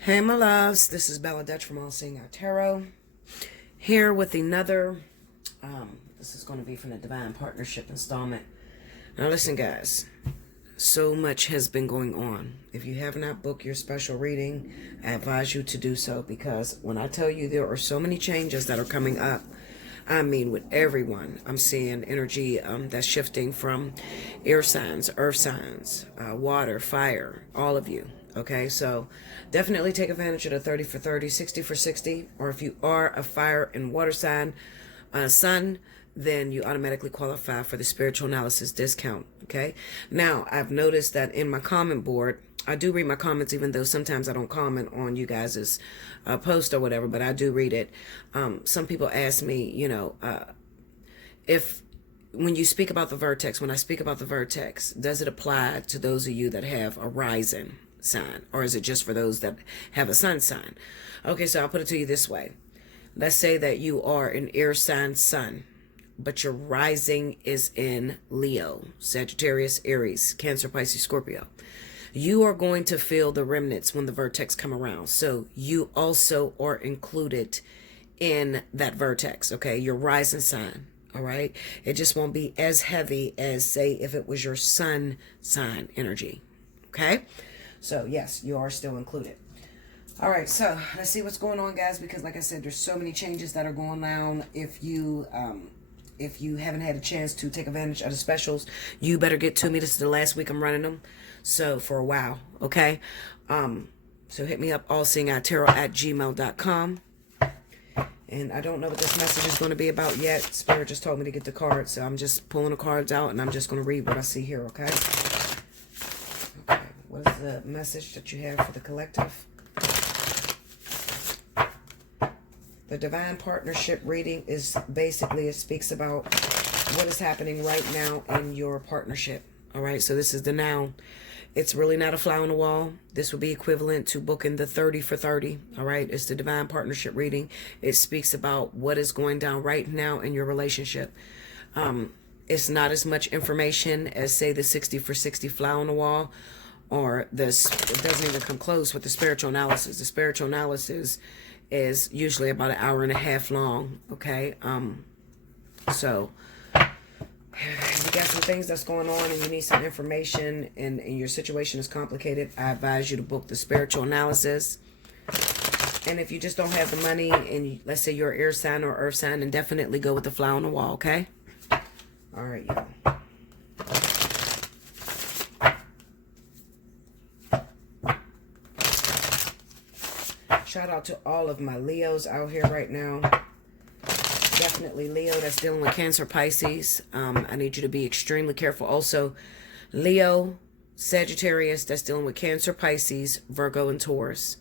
Hey my loves, this is Bella Dutch from Allseeingeyetarot, here with another, this is going to be from the Divine Partnership installment. Now listen guys, so much has been going on. If you have not booked your special reading, I advise you to do so, because when I tell you there are so many changes that are coming up, I mean with everyone. I'm seeing energy that's shifting from air signs, earth signs, water, fire, all of you. Okay, so definitely take advantage of the 30 for 30, 60 for 60, or if you are a fire and water sign, sun, then you automatically qualify for the spiritual analysis discount. Okay, now I've noticed that in my comment board, I do read my comments, even though sometimes I don't comment on you guys' post or whatever, but I do read it. Some people ask me, if when you speak about the Vertex, when I speak about the Vertex, does it apply to those of you that have a rising sign, or is it just for those that have a sun sign? Okay, so I'll put it to you this way. Let's say that you are an air sign sun, but your rising is in Leo, Sagittarius, Aries, Cancer, Pisces, Scorpio. You are going to feel the remnants when the Vertex come around. So you also are included in that Vertex, okay? Your rising sign, all right? It just won't be as heavy as, say, if it was your sun sign energy, okay? So yes, you are still included. All right, so let's see what's going on, guys, because like I said, there's so many changes that are going on. If you haven't had a chance to take advantage of the specials, you better get to me. This is the last week I'm running them, so for a while, okay? So hit me up, allseeingeyetarot@gmail.com. And I don't know what this message is going to be about yet. Spirit just told me to get the cards, so I'm just pulling the cards out, and I'm just going to read what I see here, okay? Okay, what is the message that you have for the collective? The Divine Partnership reading is basically, it speaks about what is happening right now in your partnership. All right, so this is the now. It's really not a fly on the wall. This would be equivalent to booking the 30 for 30. All right, it's the Divine Partnership reading. It speaks about what is going down right now in your relationship. It's not as much information as, say, the 60 for 60 fly on the wall, or this. It doesn't even come close with the spiritual analysis. The spiritual analysis is usually about an hour and a half long, okay? So if you got some things that's going on and you need some information, and your situation is complicated, I advise you to book the spiritual analysis. And if you just don't have the money, and let's say you're air sign or earth sign, then definitely go with the fly on the wall, okay? All right, y'all. Shout out to all of my Leos out here right now. Definitely Leo that's dealing with Cancer, Pisces. I need you to be extremely careful. Also, Leo, Sagittarius that's dealing with Cancer, Pisces, Virgo, and Taurus.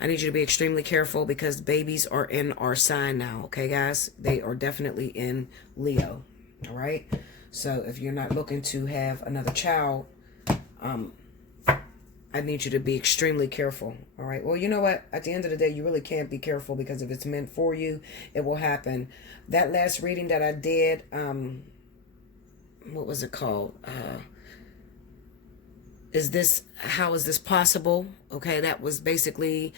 I need you to be extremely careful, because babies are in our sign now, okay, guys? They are definitely in Leo, all right? So if you're not looking to have another child, I need you to be extremely careful, all right? Well, you know what? At the end of the day, you really can't be careful, because if it's meant for you, it will happen. That last reading that I did, what was it called? How is this possible? Okay, that was basically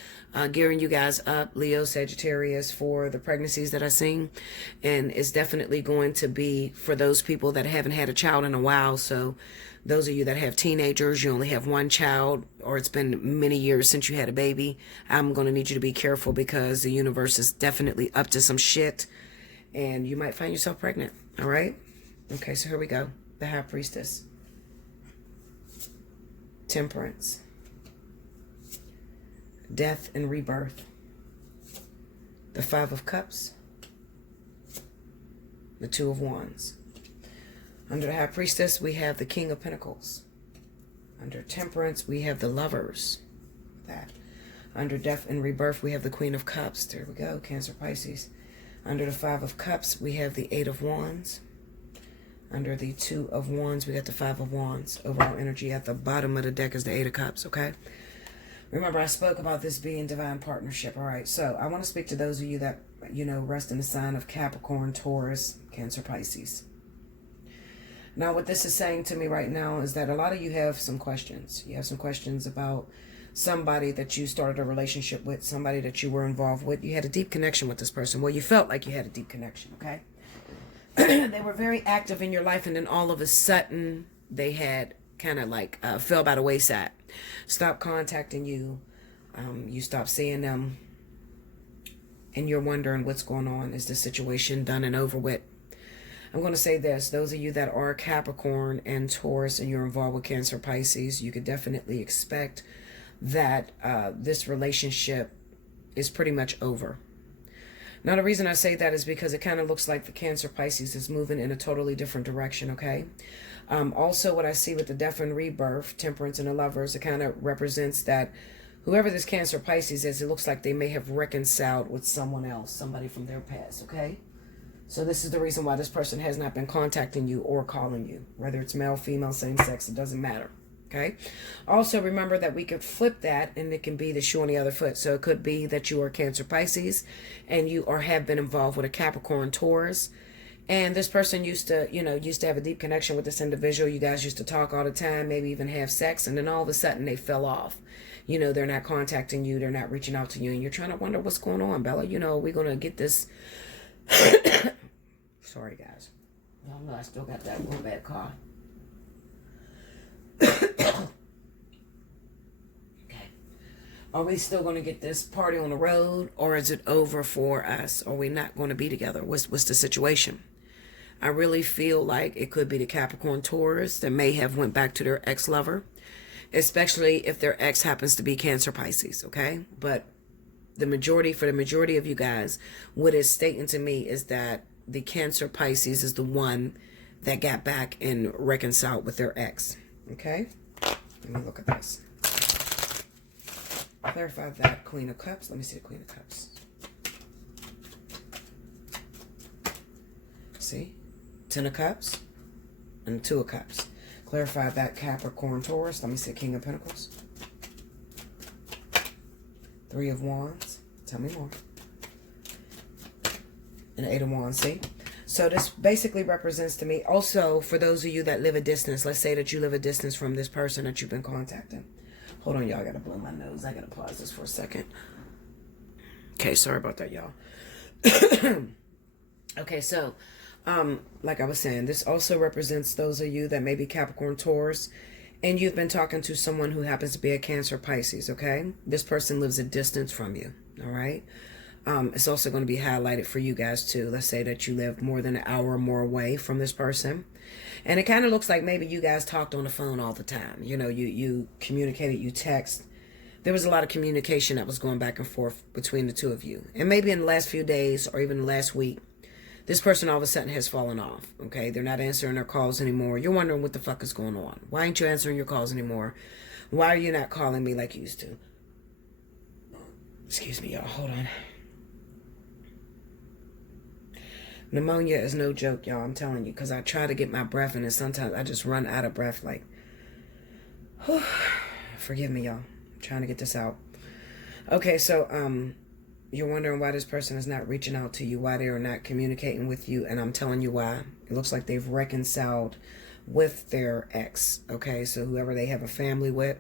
gearing you guys up, Leo, Sagittarius, for the pregnancies that I seen. And it's definitely going to be for those people that haven't had a child in a while. So those of you that have teenagers, you only have one child, or it's been many years since you had a baby, I'm going to need you to be careful, because the universe is definitely up to some shit, and you might find yourself pregnant, all right? Okay, so here we go. The High Priestess. Temperance. Death and rebirth. The Five of Cups. The Two of Wands. Under the High Priestess, we have the King of Pentacles. Under Temperance, we have the Lovers. That. Under Death and Rebirth, we have the Queen of Cups. There we go, Cancer, Pisces. Under the Five of Cups, we have the Eight of Wands. Under the Two of Wands, we got the Five of Wands. Overall energy at the bottom of the deck is the Eight of Cups, okay? Remember, I spoke about this being Divine Partnership, all right? So I want to speak to those of you that, rest in the sign of Capricorn, Taurus, Cancer, Pisces. Now, what this is saying to me right now is that a lot of you have some questions. You have some questions about somebody that you started a relationship with, somebody that you were involved with. You had a deep connection with this person. Well, you felt like you had a deep connection, okay? They were very active in your life, and then all of a sudden they had kind of like fell by the wayside, stopped contacting you. You stopped seeing them, and you're wondering what's going on. Is the situation done and over with? I'm going to say this. Those of you that are Capricorn and Taurus and you're involved with Cancer, Pisces, you could definitely expect that this relationship is pretty much over. Now, the reason I say that is because it kind of looks like the Cancer, Pisces is moving in a totally different direction, okay? Also, what I see with the Death and Rebirth, Temperance, and the Lovers, it kind of represents that whoever this Cancer, Pisces is, it looks like they may have reconciled with someone else, somebody from their past, okay? So this is the reason why this person has not been contacting you or calling you. Whether it's male, female, same sex, it doesn't matter. Okay. Also, remember that we could flip that, and it can be the shoe on the other foot. So it could be that you are Cancer, Pisces, and you or have been involved with a Capricorn, Taurus, and this person used to have a deep connection with this individual. You guys used to talk all the time, maybe even have sex, and then all of a sudden they fell off. They're not contacting you, they're not reaching out to you, and you're trying to wonder what's going on, Bella. We're gonna get this. Sorry, guys. Y'all know I still got that real bad cough. Okay. Are we still going to get this party on the road, or is it over for us? Are we not going to be together? What's the situation? I really feel like it could be the Capricorn, Taurus that may have went back to their ex-lover, especially if their ex happens to be Cancer, Pisces, okay? But for the majority of you guys, what it's stating to me is that the Cancer, Pisces is the one that got back and reconciled with their ex. Okay, let me look at this. Clarify that Queen of Cups. Let me see the Queen of Cups. See? 10 of Cups and 2 of Cups. Clarify that Capricorn, Taurus. Let me see King of Pentacles. 3 of Wands. Tell me more. And 8 of Wands. See? So this basically represents to me, also for those of you that live a distance, let's say that you live a distance from this person that you've been contacting. Hold on, y'all. I got to blow my nose. I got to pause this for a second. Okay, sorry about that, y'all. Okay, so like I was saying, this also represents those of you that may be Capricorn, Taurus, and you've been talking to someone who happens to be a Cancer, Pisces, okay? This person lives a distance from you, all right? It's also going to be highlighted for you guys too. Let's say that you live more than an hour or more away from this person. And it kind of looks like maybe you guys talked on the phone all the time. You communicated, you text. There was a lot of communication that was going back and forth between the two of you. And maybe in the last few days or even the last week, this person all of a sudden has fallen off. Okay, they're not answering their calls anymore. You're wondering what the fuck is going on. Why ain't you answering your calls anymore? Why are you not calling me like you used to? Excuse me, y'all. Hold on. Pneumonia is no joke, y'all. I'm telling you, because I try to get my breath in, and sometimes I just run out of breath. Like, whew. Forgive me, y'all. I'm trying to get this out. Okay, so you're wondering why this person is not reaching out to you, why they are not communicating with you, and I'm telling you why. It looks like they've reconciled with their ex. Okay, so whoever they have a family with.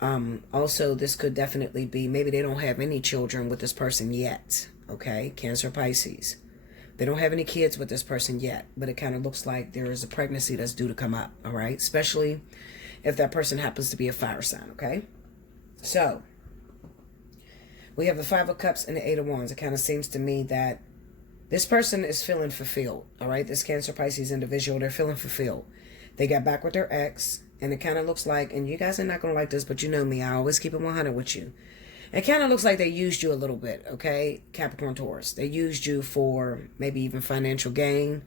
Also, this could definitely be maybe they don't have any children with this person yet. Okay, Cancer, Pisces. They don't have any kids with this person yet, but it kind of looks like there is a pregnancy that's due to come up, all right? Especially if that person happens to be a fire sign, okay? So, we have the 5 of Cups and the 8 of Wands. It kind of seems to me that this person is feeling fulfilled, all right? This Cancer, Pisces individual, they're feeling fulfilled. They got back with their ex, and it kind of looks like, and you guys are not going to like this, but you know me, I always keep it 100 with you. It kind of looks like they used you a little bit, okay? Capricorn, Taurus. They used you for maybe even financial gain,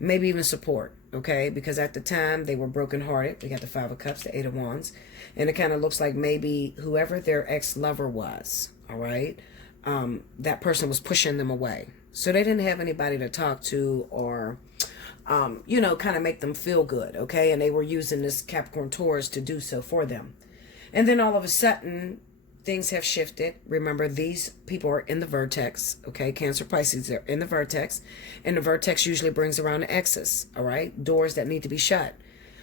maybe even support, okay? Because at the time, they were brokenhearted. They got the 5 of Cups, the 8 of Wands. And it kind of looks like maybe whoever their ex-lover was, all right? That person was pushing them away. So they didn't have anybody to talk to or, kind of make them feel good, okay? And they were using this Capricorn, Taurus to do so for them. And then all of a sudden, things have shifted. Remember, these people are in the vertex, okay? Cancer, Pisces, they're in the vertex. And the vertex usually brings around the exes, all right? Doors that need to be shut.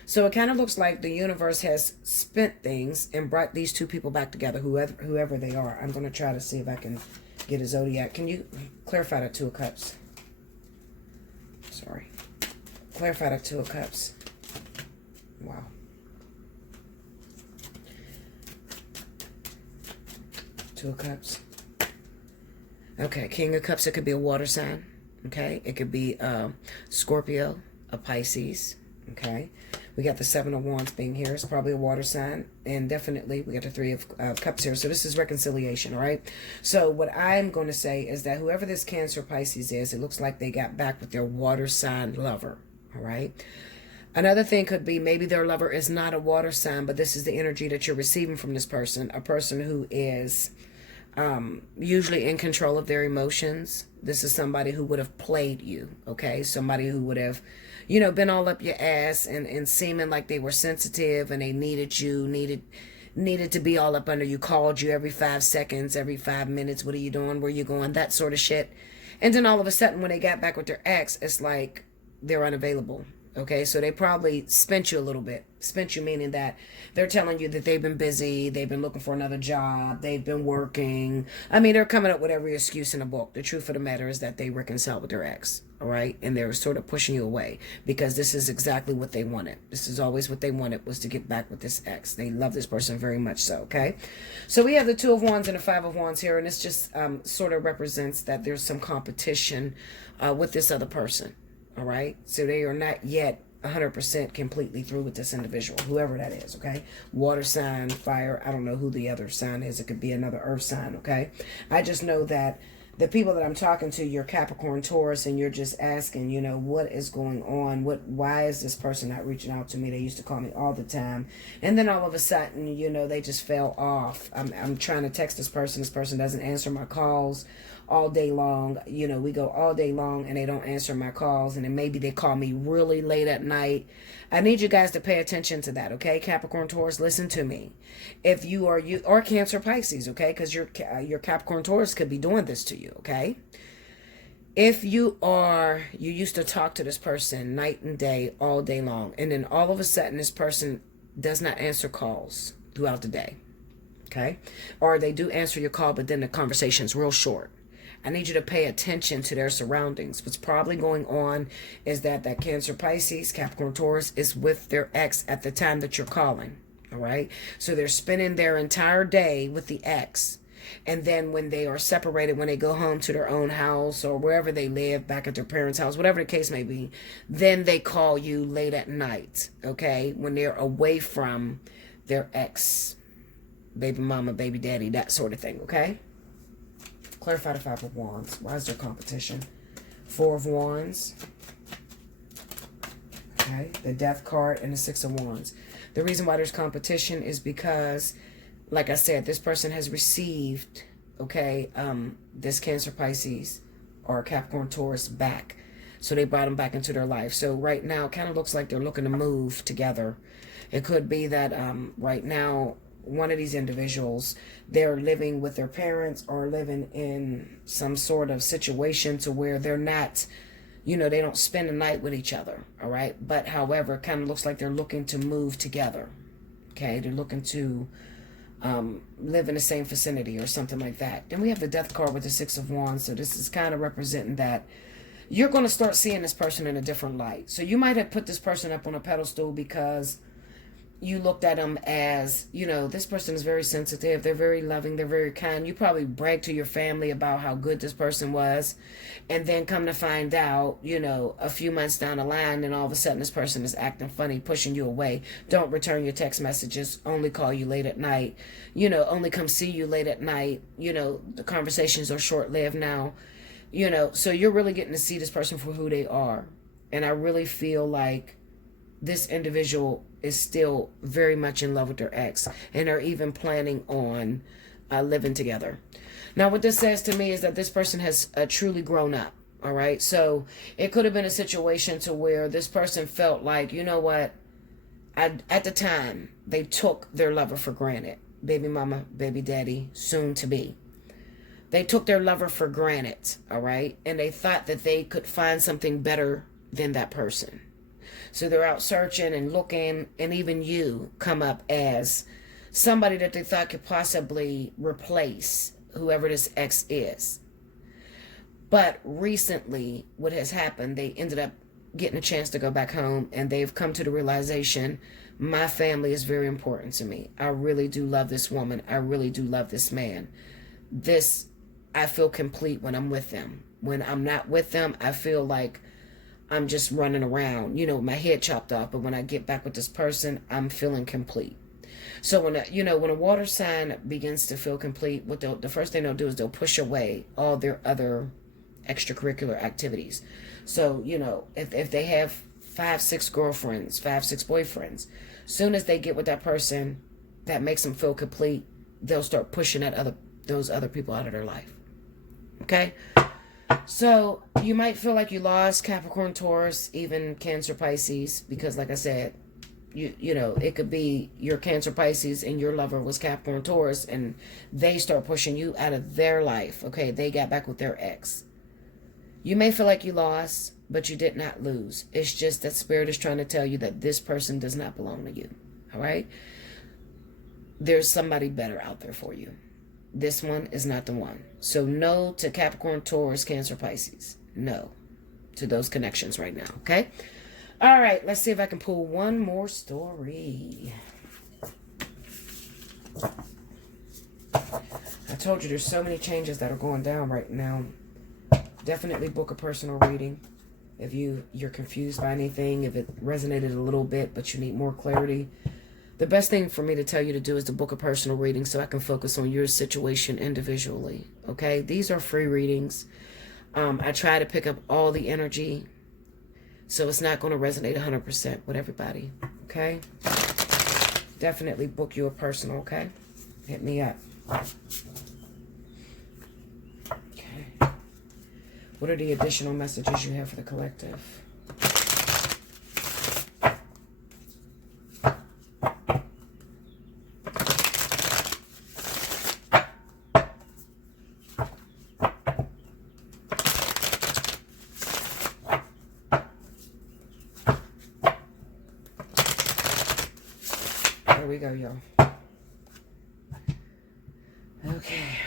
So it kind of looks like the universe has spent things and brought these two people back together, whoever they are. I'm going to try to see if I can get a zodiac. Can you clarify that Two of Cups? Sorry. Clarify that Two of Cups. Wow. Two of Cups. Okay, King of Cups, it could be a water sign. Okay, it could be Scorpio, a Pisces. Okay, we got the Seven of Wands being here. It's probably a water sign. And definitely we got the Three of Cups here. So this is reconciliation, all right? So what I'm going to say is that whoever this Cancer Pisces is, it looks like they got back with their water sign lover, all right? Another thing could be maybe their lover is not a water sign, but this is the energy that you're receiving from this person, a person who is usually in control of their emotions. This is somebody who would have played you, okay? Somebody who would have, you know, been all up your ass and seeming like they were sensitive and they needed you, needed to be all up under you, called you every 5 seconds, every 5 minutes. What are you doing? Where you going? That sort of shit. And then all of a sudden when they got back with their ex, it's like they're unavailable. Okay, so they probably spent you a little bit. Spent you meaning that they're telling you that they've been busy, they've been looking for another job, they've been working. I mean, they're coming up with every excuse in the book. The truth of the matter is that they reconciled with their ex, all right? And they're sort of pushing you away because this is exactly what they wanted. This is always what they wanted, was to get back with this ex. They love this person very much so, okay? So we have the Two of Wands and the Five of Wands here, and this just sort of represents that there's some competition with this other person. All right, so they are not yet 100% completely through with this individual, whoever that is, okay? Water sign, fire, I don't know who the other sign is. It could be another earth sign, okay? I just know that the people that I'm talking to, you're Capricorn, Taurus, and you're just asking, you know, what is going on? Why is this person not reaching out to me? They used to call me all the time. And then all of a sudden, you know, they just fell off. I'm trying to text this person. This person doesn't answer my calls all day long. You know, we go all day long and they don't answer my calls. And then maybe they call me really late at night. I need you guys to pay attention to that, okay? Capricorn, Taurus, listen to me. If you are, or Cancer, Pisces, okay? Because your Capricorn, Taurus could be doing this to you, okay? If you used to talk to this person night and day, all day long, and then all of a sudden this person does not answer calls throughout the day, okay? Or they do answer your call, but then the conversation's real short. I need you to pay attention to their surroundings. What's probably going on is that Cancer, Pisces, Capricorn, Taurus is with their ex at the time that you're calling. All right. So they're spending their entire day with the ex. And then when they are separated, when they go home to their own house or wherever they live, back at their parents' house, whatever the case may be, then they call you late at night. Okay. When they're away from their ex, baby mama, baby daddy, that sort of thing. Okay. Clarify the Five of Wands. Why is there competition? Four of Wands. Okay. The Death card and the Six of Wands. The reason why there's competition is because, like I said, this person has received, okay, this Cancer, Pisces or Capricorn, Taurus back. So they brought them back into their life. So right now, it kind of looks like they're looking to move together. It could be that right now, one of these individuals, they're living with their parents or living in some sort of situation to where they're not, you know, they don't spend the night with each other, all right? But however, it kind of looks like they're looking to move together, okay? They're looking to live in the same vicinity or something like that. Then we have the Death card with the Six of Wands. So this is kind of representing that you're going to start seeing this person in a different light. So you might have put this person up on a pedestal because you looked at them as, you know, this person is very sensitive. They're very loving. They're very kind. You probably bragged to your family about how good this person was. And then come to find out, you know, a few months down the line, and all of a sudden this person is acting funny, pushing you away. Don't return your text messages. Only call you late at night. You know, only come see you late at night. You know, the conversations are short-lived now. You know, so you're really getting to see this person for who they are. And I really feel like this individual is still very much in love with their ex and are even planning on living together. Now, what this says to me is that this person has truly grown up. All right. So it could have been a situation to where this person felt like, you know what? At the time, they took their lover for granted. Baby mama, baby daddy, soon to be. They took their lover for granted. All right. And they thought that they could find something better than that person. So they're out searching and looking, and even you come up as somebody that they thought could possibly replace whoever this ex is. But recently, what has happened, they ended up getting a chance to go back home, and they've come to the realization, my family is very important to me. I really do love this woman. I really do love this man. I feel complete when I'm with them. When I'm not with them, I feel like I'm just running around, my head chopped off. But when I get back with this person, I'm feeling complete. So when a water sign begins to feel complete, the first thing they'll do is they'll push away all their other extracurricular activities. So, if they have 5, 6 girlfriends, 5, 6 boyfriends, soon as they get with that person that makes them feel complete, they'll start pushing those other people out of their life. Okay? So you might feel like you lost Capricorn, Taurus, even Cancer, Pisces, because like I said, it could be your Cancer, Pisces and your lover was Capricorn, Taurus, and they start pushing you out of their life. Okay, they got back with their ex. You may feel like you lost, but you did not lose. It's just that Spirit is trying to tell you that this person does not belong to you. All right? There's somebody better out there for you. This one is not the one. So no to Capricorn, Taurus, Cancer, Pisces. No to those connections right now. Okay? All right. Let's see if I can pull one more story. I told you there's so many changes that are going down right now. Definitely book a personal reading. If you're confused by anything, if it resonated a little bit, but you need more clarity, the best thing for me to tell you to do is to book a personal reading so I can focus on your situation individually. Okay? These are free readings. I try to pick up all the energy, so it's not going to resonate 100% with everybody. Okay? Definitely book you a personal, okay? Hit me up. What are the additional messages you have for the collective? There we go, y'all. Okay.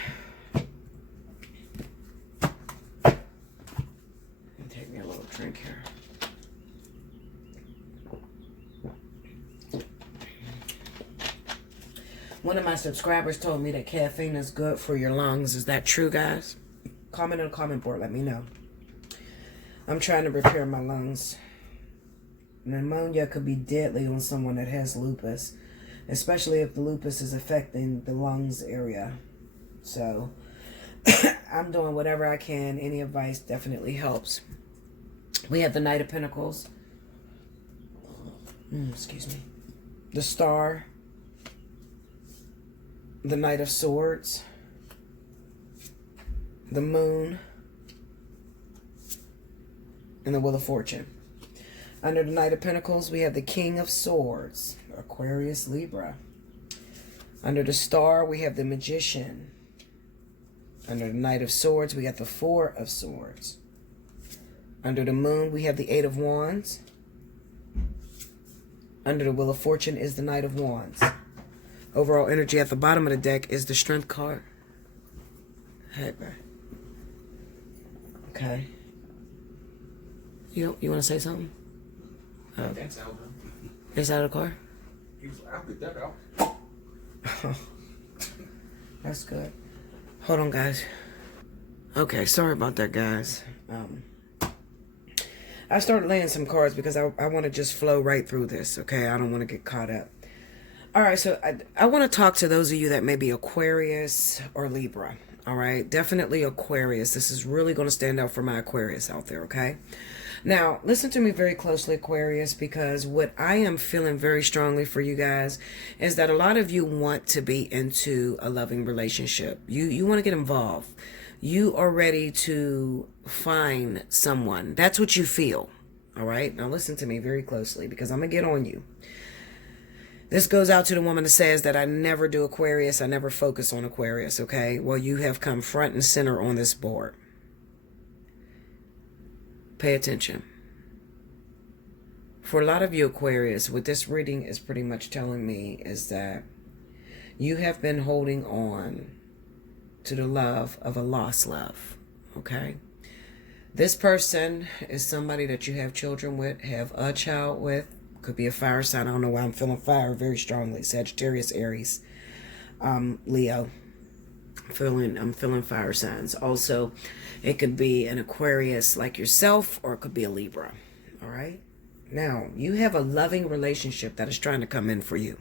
Take me a little drink here. One of my subscribers told me that caffeine is good for your lungs. Is that true, guys? Comment on the comment board. Let me know. I'm trying to repair my lungs. Pneumonia could be deadly on someone that has lupus, especially if the lupus is affecting the lungs area. So I'm doing whatever I can. Any advice definitely helps. We have the Knight of Pentacles. Excuse me. The Star. The Knight of Swords. The Moon. And the Wheel of Fortune. Under the Knight of Pentacles, we have the King of Swords. Aquarius, Libra. Under the Star, we have the Magician. Under the Knight of Swords, we got the Four of Swords. Under the Moon, we have the Eight of Wands. Under the Wheel of Fortune is the Knight of Wands. Overall energy at the bottom of the deck is the Strength card. Hey, bro. Okay. You want to say something? That's out. Is that a car? I'll pick that out. That's good. Hold on, guys. Okay, sorry about that, guys. I started laying some cards because I want to just flow right through this, okay? I don't want to get caught up. All right, so I want to talk to those of you that may be Aquarius or Libra, all right? Definitely Aquarius. This is really going to stand out for my Aquarius out there, okay? Now, listen to me very closely, Aquarius, because what I am feeling very strongly for you guys is that a lot of you want to be into a loving relationship. You want to get involved. You are ready to find someone. That's what you feel, all right? Now, listen to me very closely because I'm going to get on you. This goes out to the woman that says that I never do Aquarius. I never focus on Aquarius, okay? Well, you have come front and center on this board. Pay attention. For a lot of you Aquarius, what this reading is pretty much telling me is that you have been holding on to the love of a lost love, okay? This person is somebody that you have children with, have a child with, could be a fire sign. I don't know why I'm feeling fire very strongly. Sagittarius, Aries, Leo. I'm feeling fire signs. Also, it could be an Aquarius like yourself, or it could be a Libra, all right? Now, you have a loving relationship that is trying to come in for you.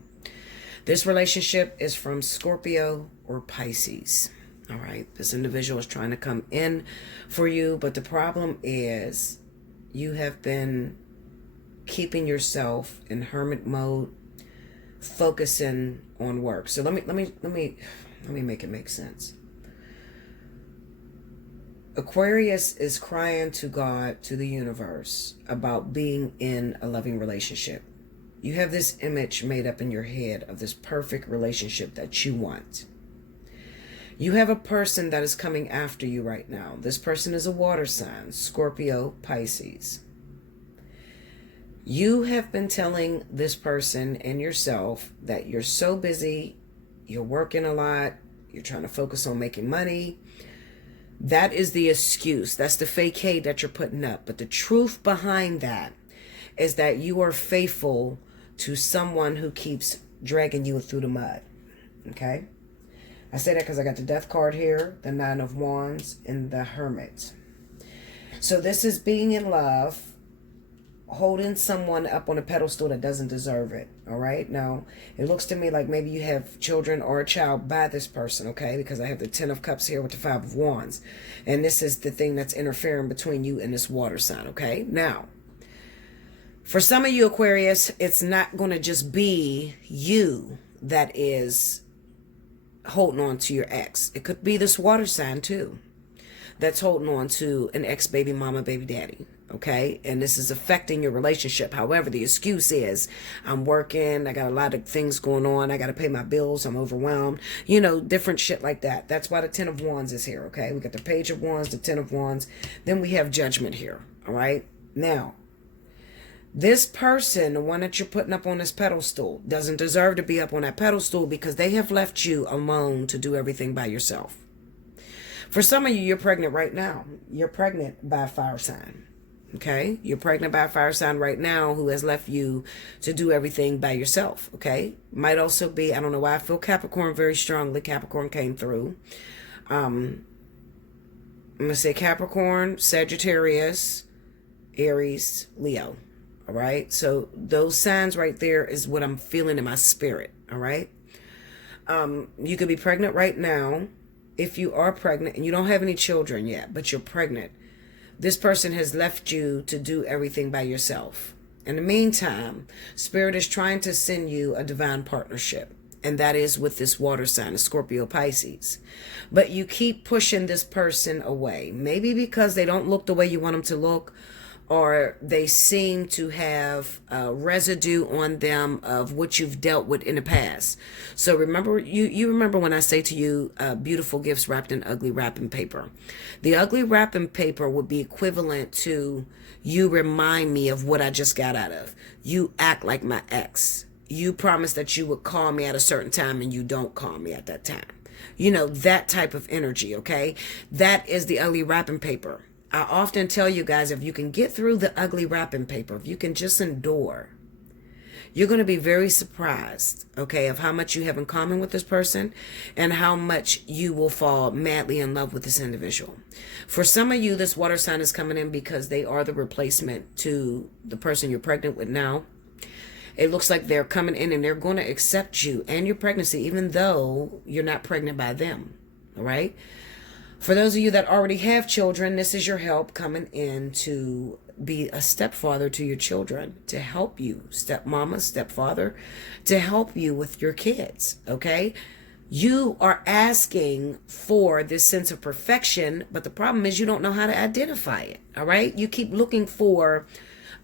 This relationship is from Scorpio or Pisces. All right. This individual is trying to come in for you. But the problem is you have been keeping yourself in hermit mode, focusing on work. So let me make it make sense. Aquarius is crying to God, to the universe, about being in a loving relationship. You have this image made up in your head of this perfect relationship that you want. You have a person that is coming after you right now. This person is a water sign, Scorpio, Pisces. You have been telling this person and yourself that you're so busy, you're working a lot, you're trying to focus on making money. That is the excuse. That's the facade that you're putting up. But the truth behind that is that you are faithful to someone who keeps dragging you through the mud. Okay? I say that because I got the Death card here, the Nine of Wands, and the Hermit. So this is being in love, holding someone up on a pedestal that doesn't deserve it. All right? Now, it looks to me like maybe you have children or a child by this person, okay? Because I have the Ten of Cups here with the Five of Wands. And this is the thing that's interfering between you and this water sign, okay? Now, for some of you Aquarius, it's not going to just be you that is holding on to your ex. It could be this water sign too that's holding on to an ex baby mama, baby daddy. Okay, and this is affecting your relationship. However, the excuse is, I'm working, I got a lot of things going on, I got to pay my bills, I'm overwhelmed, you know, different shit like that. That's why the Ten of Wands is here. Okay, we got the Page of Wands, the Ten of Wands, then we have Judgment here. All right, now this person, the one that you're putting up on this pedestal, doesn't deserve to be up on that pedestal because they have left you alone to do everything by yourself. For some of you, you're pregnant right now. You're pregnant by a fire sign. Okay, you're pregnant by a fire sign right now who has left you to do everything by yourself. Okay, might also be, I don't know why I feel Capricorn very strongly. Capricorn came through. I'm going to say Capricorn, Sagittarius, Aries, Leo. All right, so those signs right there is what I'm feeling in my spirit. All right, you could be pregnant right now. If you are pregnant and you don't have any children yet, but you're pregnant, this person has left you to do everything by yourself. In the meantime, Spirit is trying to send you a divine partnership. And that is with this water sign, a Scorpio, Pisces. But you keep pushing this person away. Maybe because they don't look the way you want them to look, or they seem to have residue on them of what you've dealt with in the past. So remember, you remember when I say to you, beautiful gifts wrapped in ugly wrapping paper. The ugly wrapping paper would be equivalent to, you remind me of what I just got out of. You act like my ex. You promised that you would call me at a certain time and you don't call me at that time. You know, that type of energy, okay? That is the ugly wrapping paper. I often tell you guys, if you can get through the ugly wrapping paper, if you can just endure, you're going to be very surprised, okay, of how much you have in common with this person and how much you will fall madly in love with this individual. For some of you, this water sign is coming in because they are the replacement to the person you're pregnant with now. It looks like they're coming in and they're going to accept you and your pregnancy, even though you're not pregnant by them, all right? For those of you that already have children, this is your help coming in to be a stepfather to your children, to help you, stepmama, stepfather, to help you with your kids, okay? You are asking for this sense of perfection, but the problem is you don't know how to identify it, all right? You keep looking for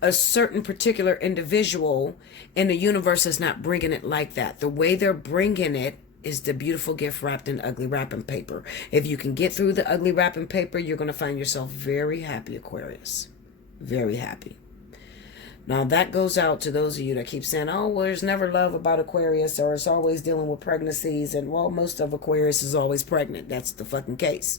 a certain particular individual, and the universe is not bringing it like that. The way they're bringing it is the beautiful gift wrapped in ugly wrapping paper. If you can get through the ugly wrapping paper, you're going to find yourself very happy, Aquarius. Very happy. Now that goes out to those of you that keep saying, oh, well, there's never love about Aquarius, or it's always dealing with pregnancies. And well, most of Aquarius is always pregnant. That's the fucking case.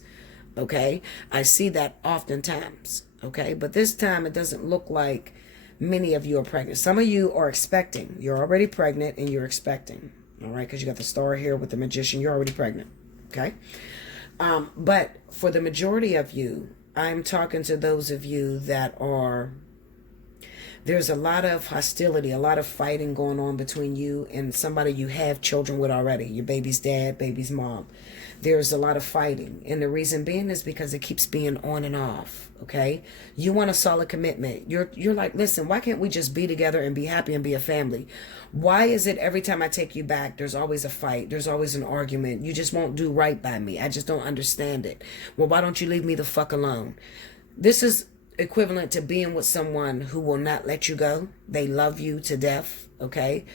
Okay. I see that oftentimes. Okay. But this time it doesn't look like many of you are pregnant. Some of you are expecting. You're already pregnant and you're expecting. All right. Because you got the star here with the magician. You're already pregnant. Okay. But for the majority of you, I'm talking to those of you that are, there's a lot of hostility, a lot of fighting going on between you and somebody you have children with already, your baby's dad, baby's mom. There's a lot of fighting. And the reason being is because it keeps being on and off. Okay. You want a solid commitment. You're like, listen, why can't we just be together and be happy and be a family? Why is it every time I take you back, there's always a fight? There's always an argument. You just won't do right by me. I just don't understand it. Well, why don't you leave me the fuck alone? This is equivalent to being with someone who will not let you go. They love you to death. Okay.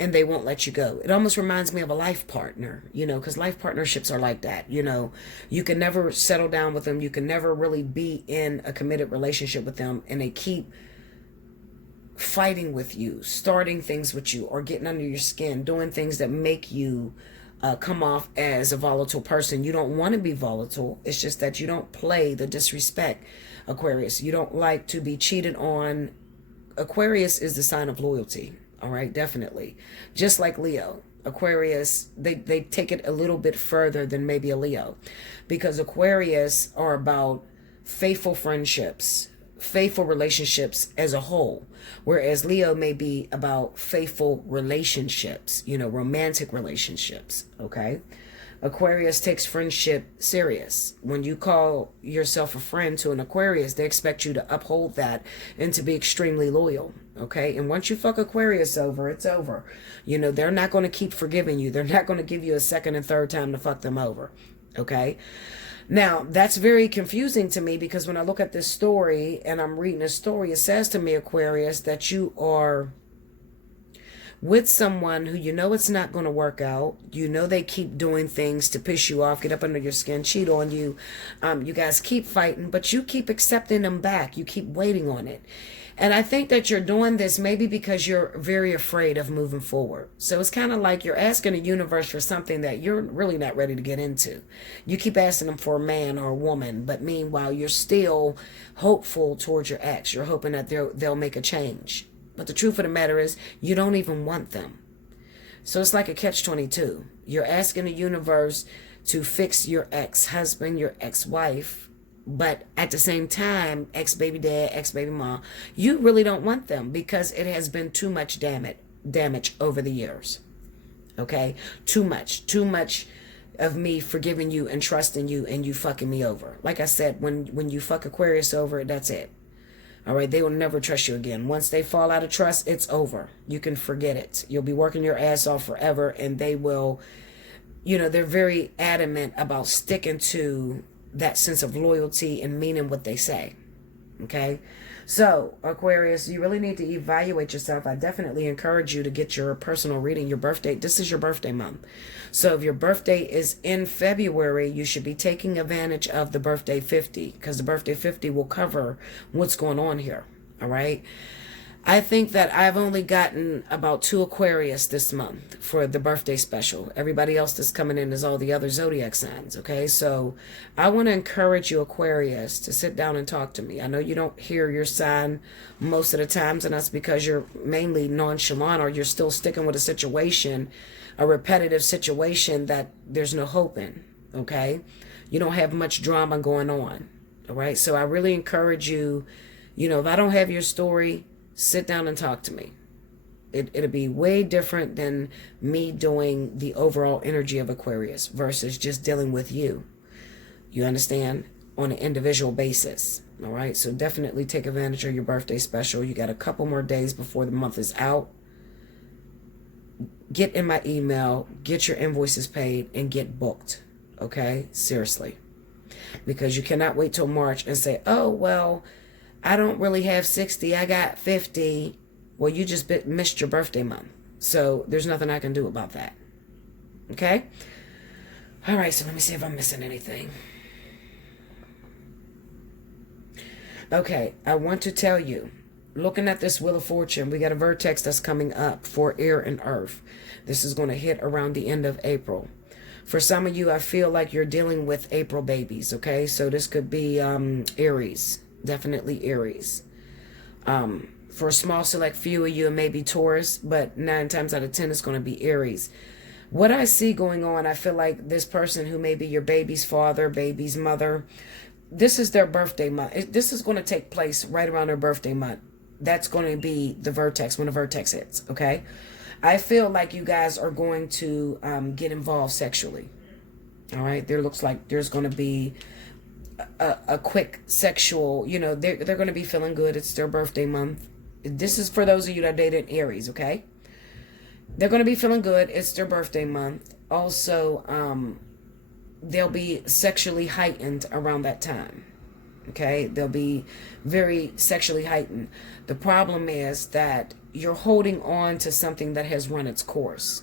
And they won't let you go. It almost reminds me of a life partner, because life partnerships are like that. You can never settle down with them. You can never really be in a committed relationship with them. And they keep fighting with you, starting things with you, or getting under your skin, doing things that make you come off as a volatile person. You don't want to be volatile. It's just that you don't play the disrespect, Aquarius. You don't like to be cheated on. Aquarius is the sign of loyalty. All right, definitely. Just like Leo, Aquarius, they take it a little bit further than maybe a Leo, because Aquarius are about faithful friendships, faithful relationships as a whole, whereas Leo may be about faithful relationships, romantic relationships. Okay. Aquarius takes friendship serious. When you call yourself a friend to an Aquarius, they expect you to uphold that and to be extremely loyal. Okay. And once you fuck Aquarius over, it's over. They're not going to keep forgiving you. They're not going to give you a second and third time to fuck them over. Okay. Now, that's very confusing to me, because when I look at this story and I'm reading a story, it says to me, Aquarius, that you are with someone who it's not going to work out. They keep doing things to piss you off, get up under your skin, cheat on you. You guys keep fighting, but you keep accepting them back. You keep waiting on it. And I think that you're doing this maybe because you're very afraid of moving forward. So it's kind of like you're asking the universe for something that you're really not ready to get into. You keep asking them for a man or a woman, but meanwhile, you're still hopeful towards your ex. You're hoping that they'll make a change. But the truth of the matter is, you don't even want them. So it's like a catch-22. You're asking the universe to fix your ex-husband, your ex-wife, but at the same time, ex-baby dad, ex-baby mom, you really don't want them, because it has been too much damage over the years. Okay? Too much of me forgiving you and trusting you, and you fucking me over. Like I said, when you fuck Aquarius over, that's it. All right, they will never trust you again. Once they fall out of trust, it's over. You can forget it. You'll be working your ass off forever, and they will, they're very adamant about sticking to that sense of loyalty and meaning what they say. Okay? So, Aquarius, you really need to evaluate yourself. I definitely encourage you to get your personal reading, your birthday. This is your birthday month. So if your birthday is in February, you should be taking advantage of the birthday 50, because the birthday 50 will cover what's going on here. All right? I think that I've only gotten about 2 Aquarius this month for the birthday special. Everybody else that's coming in is all the other zodiac signs, okay? So I want to encourage you, Aquarius, to sit down and talk to me. I know you don't hear your sign most of the times, and that's because you're mainly nonchalant, or you're still sticking with a situation, a repetitive situation that there's no hope in, okay? You don't have much drama going on, all right? So I really encourage you, if I don't have your story, sit down and talk to me. It'll be way different than me doing the overall energy of Aquarius versus just dealing with you. You understand? On an individual basis. All right? So definitely take advantage of your birthday special. You got a couple more days before the month is out. Get in my email, get your invoices paid, and get booked. Okay? Seriously. Because you cannot wait till March and say, oh, well, I don't really have 60. I got 50. Well, you just missed your birthday month. So there's nothing I can do about that. Okay? All right, so let me see if I'm missing anything. Okay, I want to tell you looking at this Wheel of Fortune, we got a vertex that's coming up for air and earth. This is going to hit around the end of April. For some of you, I feel like you're dealing with April babies, okay? So this could be Aries, definitely Aries. For a small select few of you, it may be Taurus, but 9 times out of 10, it's going to be Aries. What I see going on, I feel like this person who may be your baby's father, baby's mother, this is their birthday month. This is going to take place right around their birthday month. That's going to be the vertex, when the vertex hits, okay? I feel like you guys are going to get involved sexually. All right. There looks like there's going to be a quick sexual, you know, they're going to be feeling good. It's their birthday month. This is for those of you that dated Aries. Okay. They're going to be feeling good. It's their birthday month. Also, they'll be sexually heightened around that time. Okay. They'll be very sexually heightened. The problem is that you're holding on to something that has run its course.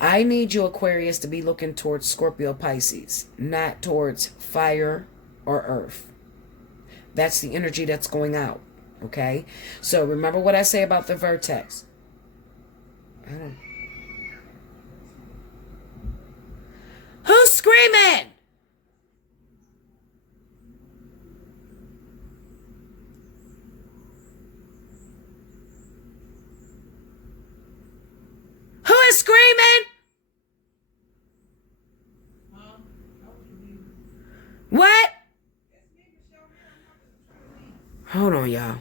I need you, Aquarius, to be looking towards Scorpio, Pisces, not towards fire or earth. That's the energy that's going out, okay? So remember what I say about the vertex. Who's screaming? Who is screaming? What? Hold on, y'all.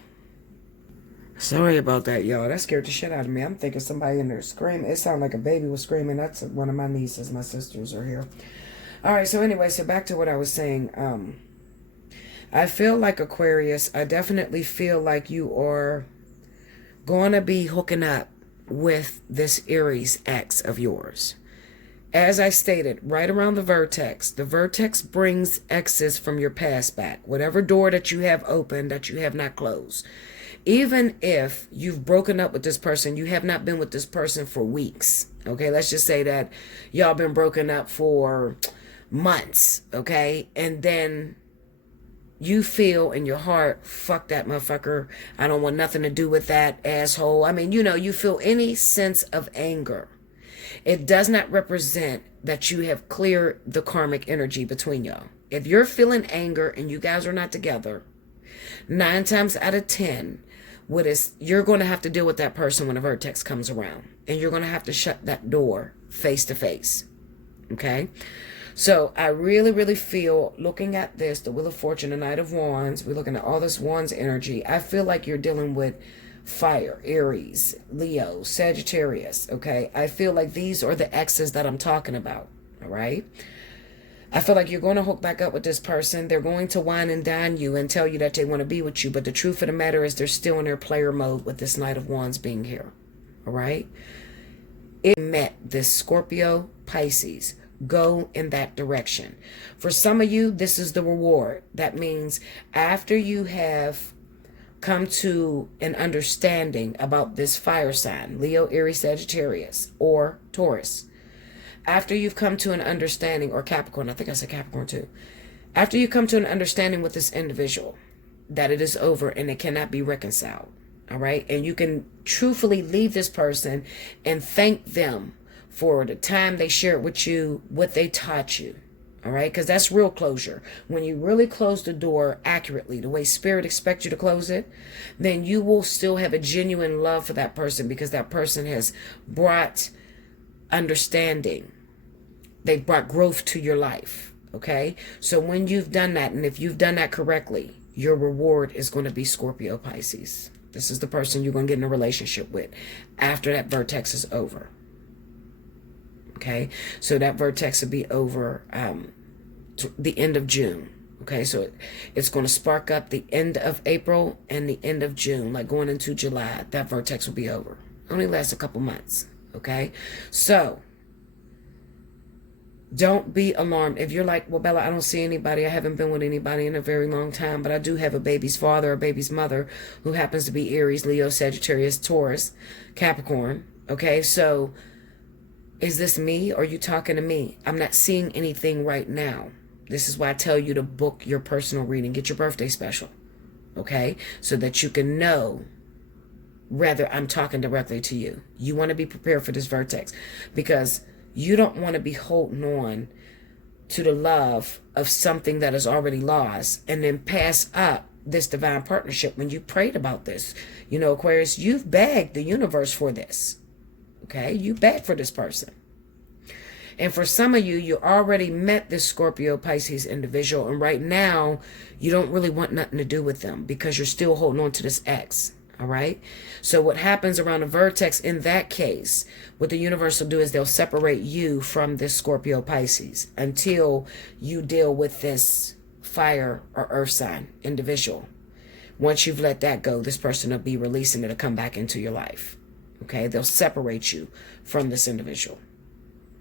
Sorry about that, y'all. That scared the shit out of me. I'm thinking somebody in there screaming. It sounded like a baby was screaming. That's one of my nieces. My sisters are here. All right, so anyway, so back to what I was saying. I feel like Aquarius, I definitely feel like you are going to be hooking up with this Aries ex of yours. As I stated, right around the vertex brings exes from your past back. Whatever door that you have opened that you have not closed. Even if you've broken up with this person, you have not been with this person for weeks. Okay, let's just say that y'all been broken up for months. Okay, and then you feel in your heart, fuck that motherfucker. I don't want nothing to do with that asshole. I mean, you know, you feel any sense of anger. It does not represent that you have cleared the karmic energy between y'all. If you're feeling anger and you guys are not together, 9 times out of 10, you're going to have to deal with that person when a vertex comes around. And you're going to have to shut that door face to face. Okay? So I really, really feel, looking at this, the Wheel of Fortune, the Knight of Wands, we're looking at all this Wands energy. I feel like you're dealing with fire, Aries, Leo, Sagittarius, okay? I feel like these are the exes that I'm talking about, all right? I feel like you're going to hook back up with this person. They're going to wine and dine you and tell you that they want to be with you, but the truth of the matter is they're still in their player mode with this Knight of Wands being here, all right? It met this Scorpio, Pisces. Go in that direction. For some of you, this is the reward. That means after you have come to an understanding about this fire sign, Leo, Aries, Sagittarius, or Taurus, after you've come to an understanding, or Capricorn, I think I said Capricorn too, after you come to an understanding with this individual that it is over and it cannot be reconciled, all right, and you can truthfully leave this person and thank them for the time they shared with you, what they taught you, all right, because that's real closure. When you really close the door accurately, the way Spirit expects you to close it, then you will still have a genuine love for that person because that person has brought understanding. They brought growth to your life, okay? So when you've done that, and if you've done that correctly, your reward is going to be Scorpio, Pisces. This is the person you're going to get in a relationship with after that vertex is over. Okay, so that vertex will be over the end of June. Okay, so it's going to spark up the end of April and the end of June, like going into July. That vertex will be over. Only lasts a couple months. Okay, so don't be alarmed. If you're like, well, Bella, I don't see anybody. I haven't been with anybody in a very long time, but I do have a baby's father or baby's mother who happens to be Aries, Leo, Sagittarius, Taurus, Capricorn. Okay, so is this me or are you talking to me? I'm not seeing anything right now. This is why I tell you to book your personal reading. Get your birthday special. Okay? So that you can know Rather, I'm talking directly to you. You want to be prepared for this vertex because you don't want to be holding on to the love of something that is already lost and then pass up this divine partnership when you prayed about this. You know, Aquarius, you've begged the universe for this. Okay? You begged for this person. And for some of you, you already met this Scorpio, Pisces individual. And right now, you don't really want nothing to do with them because you're still holding on to this ex. All right. So what happens around a vertex in that case, what the universe will do is they'll separate you from this Scorpio Pisces until you deal with this fire or earth sign individual. Once you've let that go, this person will be releasing it to come back into your life. Okay. They'll separate you from this individual.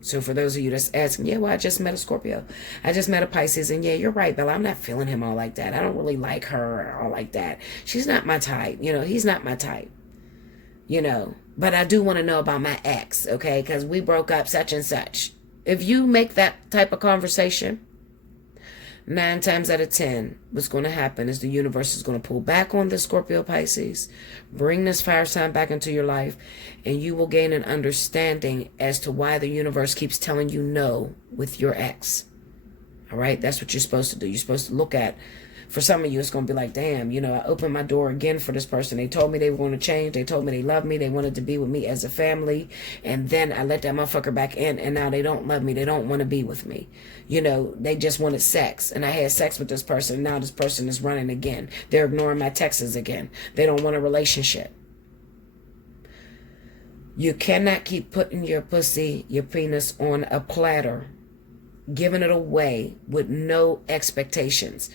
So for those of you that's asking, yeah, well, I just met a Scorpio. I just met a Pisces. And yeah, you're right, Bella. I'm not feeling him all like that. I don't really like her all like that. She's not my type. You know, he's not my type. You know, but I do want to know about my ex, okay? Because we broke up such and such. If you make that type of conversation, 9 times out of 10, what's going to happen is the universe is going to pull back on the Scorpio Pisces, bring this fire sign back into your life, and you will gain an understanding as to why the universe keeps telling you no with your ex. All right? That's what you're supposed to do. You're supposed to look at, for some of you, it's going to be like, damn, you know, I opened my door again for this person. They told me they were going to change. They told me they loved me. They wanted to be with me as a family. And then I let that motherfucker back in, and now they don't love me. They don't want to be with me. You know, they just wanted sex. And I had sex with this person. And now this person is running again. They're ignoring my texts again. They don't want a relationship. You cannot keep putting your pussy, your penis on a platter, giving it away with no expectations,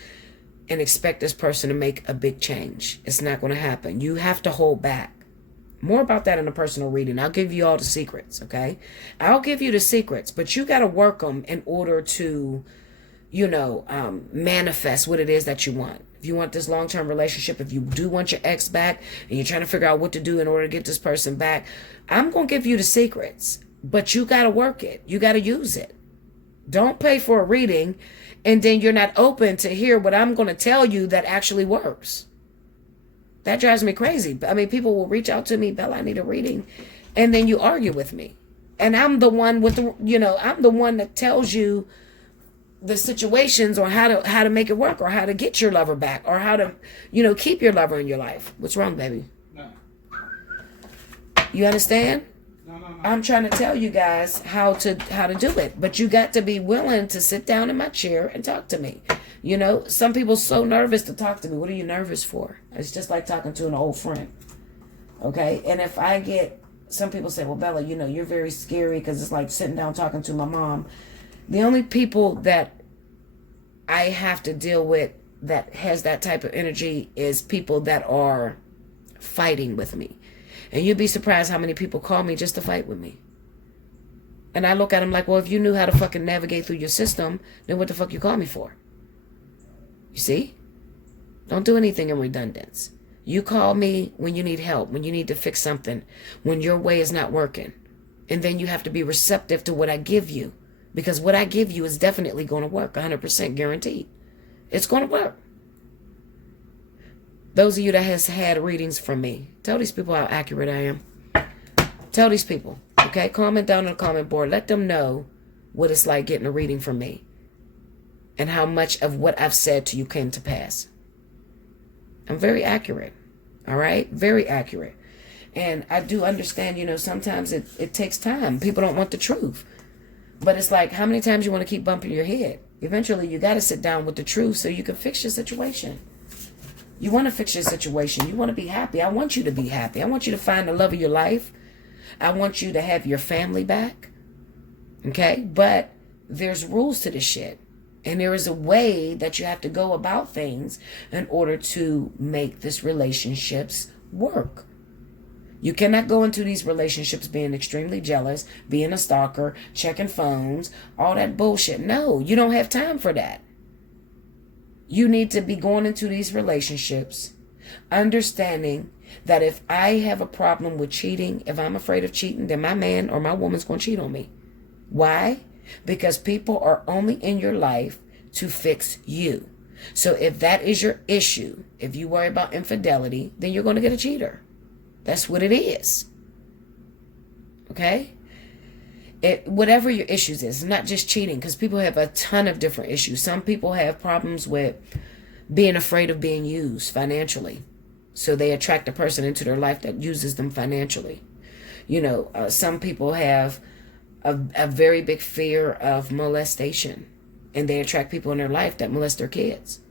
and expect this person to make a big change. It's not going to happen. You have to hold back. More about that in a personal reading. I'll give you all the secrets, okay? I'll give you the secrets, but you got to work them in order to, you know, manifest what it is that you want. If you want this long-term relationship, if you do want your ex back and you're trying to figure out what to do in order to get this person back, I'm going to give you the secrets, but you got to work it. You got to use it. Don't pay for a reading and then you're not open to hear what I'm going to tell you that actually works. That drives me crazy. I mean, people will reach out to me, Bella, I need a reading. And then you argue with me. And I'm the one with the, you know, I'm the one that tells you the situations or how to make it work or how to get your lover back or how to, you know, keep your lover in your life. What's wrong, baby? No. You understand? No. I'm trying to tell you guys how to do it, but you got to be willing to sit down in my chair and talk to me. You know, some people so nervous to talk to me. What are you nervous for? It's just like talking to an old friend. Okay? And if I get, some people say, well, Bella, you know, you're very scary because it's like sitting down talking to my mom. The only people that I have to deal with that has that type of energy is people that are fighting with me. And you'd be surprised how many people call me just to fight with me. And I look at them like, well, if you knew how to fucking navigate through your system, then what the fuck you call me for? You see? Don't do anything in redundance. You call me when you need help, when you need to fix something, when your way is not working. And then you have to be receptive to what I give you. Because what I give you is definitely going to work, 100% guaranteed. It's going to work. Those of you that has had readings from me, tell these people how accurate I am. Tell these people, okay? Comment down on the comment board. Let them know what it's like getting a reading from me and how much of what I've said to you came to pass. I'm very accurate, all right? Very accurate. And I do understand, you know, sometimes it takes time. People don't want the truth. But it's like, how many times you want to keep bumping your head? Eventually, you got to sit down with the truth so you can fix your situation. You want to fix your situation. You want to be happy. I want you to be happy. I want you to find the love of your life. I want you to have your family back. Okay? But there's rules to this shit. And there is a way that you have to go about things in order to make this relationships work. You cannot go into these relationships being extremely jealous, being a stalker, checking phones, all that bullshit. No, you don't have time for that. You need to be going into these relationships understanding that if I have a problem with cheating, if I'm afraid of cheating, then my man or my woman's going to cheat on me. Why? Because people are only in your life to fix you. So if that is your issue, if you worry about infidelity, then you're going to get a cheater. That's what it is. Okay? Whatever your issues is, not just cheating, because people have a ton of different issues. Some people have problems with being afraid of being used financially. So they attract a person into their life that uses them financially. You know, some people have a very big fear of molestation, and they attract people in their life that molest their kids.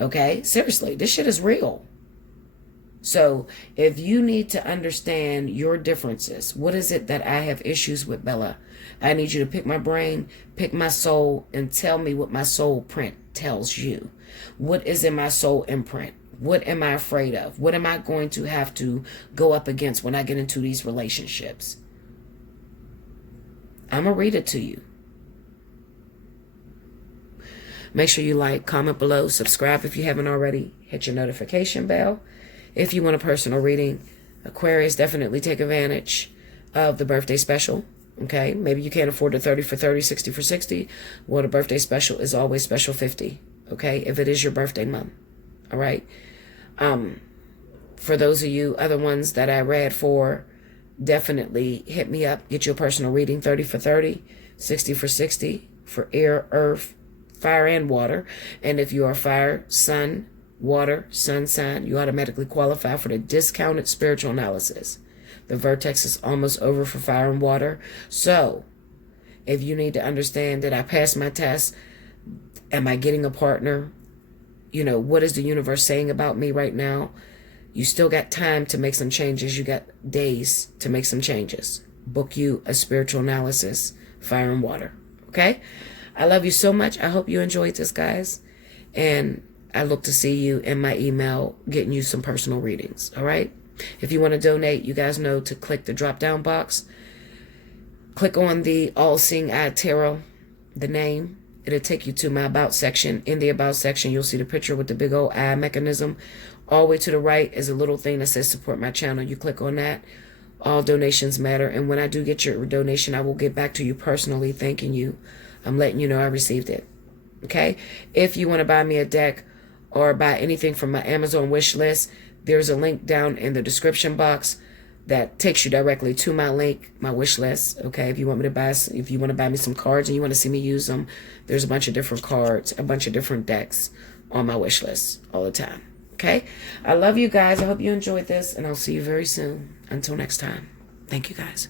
Okay? Seriously, this shit is real. So if you need to understand your differences, what is it that I have issues with, Bella? I need you to pick my brain, pick my soul, and tell me what my soul print tells you. What is in my soul imprint? What am I afraid of? What am I going to have to go up against when I get into these relationships? I'm going to read it to you. Make sure you like, comment below, subscribe if you haven't already. Hit your notification bell. If you want a personal reading, Aquarius, definitely take advantage of the birthday special. Okay, maybe you can't afford the 30 for 30, 60 for 60. Well, the birthday special is always special 50. Okay, if it is your birthday month. All right. For those of you other ones that I read for, definitely hit me up. Get you a personal reading, 30 for 30, 60 for 60 for air, earth, fire, and water. And if you are fire, sun, water, sun sign, you automatically qualify for the discounted spiritual analysis. The Vertex is almost over for fire and water. So if you need to understand that I passed my test, am I getting a partner? You know, what is the universe saying about me right now? You still got time to make some changes. You got days to make some changes. Book you a spiritual analysis, fire and water. Okay? I love you so much. I hope you enjoyed this, guys. And I look to see you in my email getting you some personal readings. All right? If you want to donate, you guys know to click the drop-down box. Click on the Allseeingeyetarot, the name. It'll take you to my About section. In the About section, you'll see the picture with the big old eye mechanism. All the way to the right is a little thing that says support my channel. You click on that. All donations matter. And when I do get your donation, I will get back to you personally thanking you. I'm letting you know I received it. Okay? If you want to buy me a deck or buy anything from my Amazon wish list, there's a link down in the description box that takes you directly to my link, my wish list. Okay, if you want to buy me some cards and you want to see me use them, there's a bunch of different cards, a bunch of different decks on my wish list all the time. Okay, I love you guys. I hope you enjoyed this, and I'll see you very soon. Until next time, thank you guys.